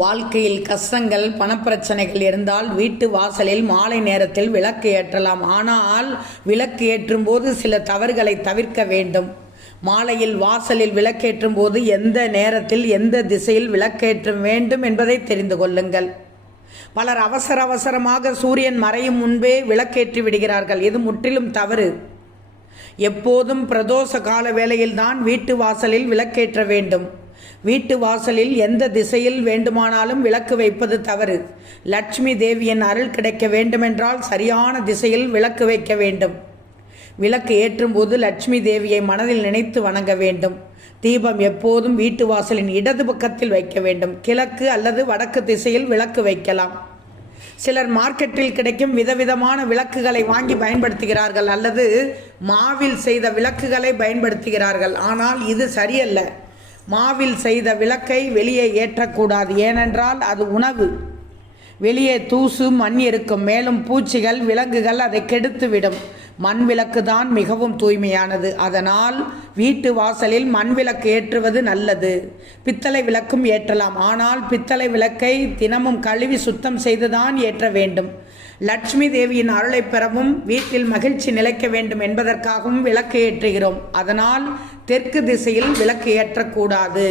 வாழ்க்கையில் கஷ்டங்கள் பணப்பிரச்சனைகள் இருந்தால் வீட்டு வாசலில் மாலை நேரத்தில் விளக்கு ஏற்றலாம். ஆனால் விளக்கு ஏற்றும் போது சில தவறுகளை தவிர்க்க வேண்டும். மாலையில் வாசலில் விளக்கேற்றும் போது எந்த நேரத்தில் எந்த திசையில் விளக்கேற்ற வேண்டும் என்பதை தெரிந்து கொள்ளுங்கள். பலர் அவசரமாக சூரியன் மறையும் முன்பே விளக்கேற்றி விடுகிறார்கள். இது முற்றிலும் தவறு. எப்போதும் பிரதோஷ கால வேளையில்தான் வீட்டு வாசலில் விளக்கேற்ற வேண்டும். வீட்டு வாசலில் எந்த திசையில் வேண்டுமானாலும் விளக்கு வைப்பது தவறு. லட்சுமி தேவியின் அருள் கிடைக்க வேண்டுமென்றால் சரியான திசையில் விளக்கு வைக்க வேண்டும். விளக்கு ஏற்றும் போது லட்சுமி தேவியை மனதில் நினைத்து வணங்க வேண்டும். தீபம் எப்போதும் வீட்டு வாசலின் இடது பக்கத்தில் வைக்க வேண்டும். கிழக்கு அல்லது வடக்கு திசையில் விளக்கு வைக்கலாம். சிலர் மார்க்கெட்டில் கிடைக்கும் விதவிதமான விளக்குகளை வாங்கி பயன்படுத்துகிறார்கள் அல்லது மாவில் செய்த விளக்குகளை பயன்படுத்துகிறார்கள். ஆனால் இது சரியல்ல. மாவில் செய்த விளக்கை வெளியே ஏற்றக்கூடாது. ஏனென்றால் அது உணவு. வெளியே தூசு மண் இருக்கும். மேலும் பூச்சிகள் விலங்குகள் அதை கெடுத்துவிடும். மண் விளக்கு தான் மிகவும் தூய்மையானது. அதனால் வீட்டு வாசலில் மண் விளக்கு ஏற்றுவது நல்லது. பித்தளை விளக்கும் ஏற்றலாம். ஆனால் பித்தளை விளக்கை தினமும் கழுவி சுத்தம் செய்துதான் ஏற்ற வேண்டும். லட்சுமி தேவியின் அருளை பெறவும் வீட்டில் மகிழ்ச்சி நிலைக்க வேண்டும் என்பதற்காகவும் விளக்கு ஏற்றுகிறோம். அதனால் தெற்கு திசையில் விளக்கு ஏற்றக்கூடாது.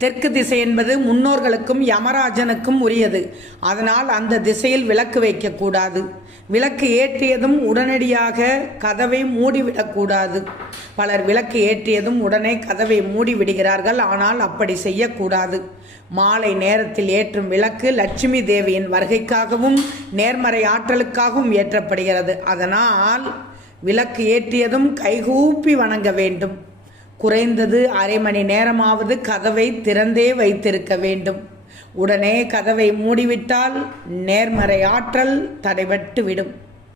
தெற்கு திசை என்பது முன்னோர்களுக்கும் யமராஜனுக்கும் உரியது. அதனால் அந்த திசையில் விளக்கு வைக்கக்கூடாது. விளக்கு ஏற்றியதும் உடனடியாக கதவை மூடிவிடக்கூடாது. பலர் விளக்கு ஏற்றியதும் உடனே கதவை மூடிவிடுகிறார்கள். ஆனால் அப்படி செய்யக்கூடாது. மாலை நேரத்தில் ஏற்றும் விளக்கு லட்சுமி தேவியின் வருகைக்காகவும் நேர்மறை ஆற்றலுக்காகவும் ஏற்றப்படுகிறது. அதனால் விளக்கு ஏற்றியதும் கைகூப்பி வணங்க வேண்டும். குறைந்தது அரை மணி நேரமாவது கதவை திறந்தே வைத்திருக்க வேண்டும். உடனே கதவை மூடிவிட்டால் நேர்மறை ஆற்றல் தடைபட்டு விடும்.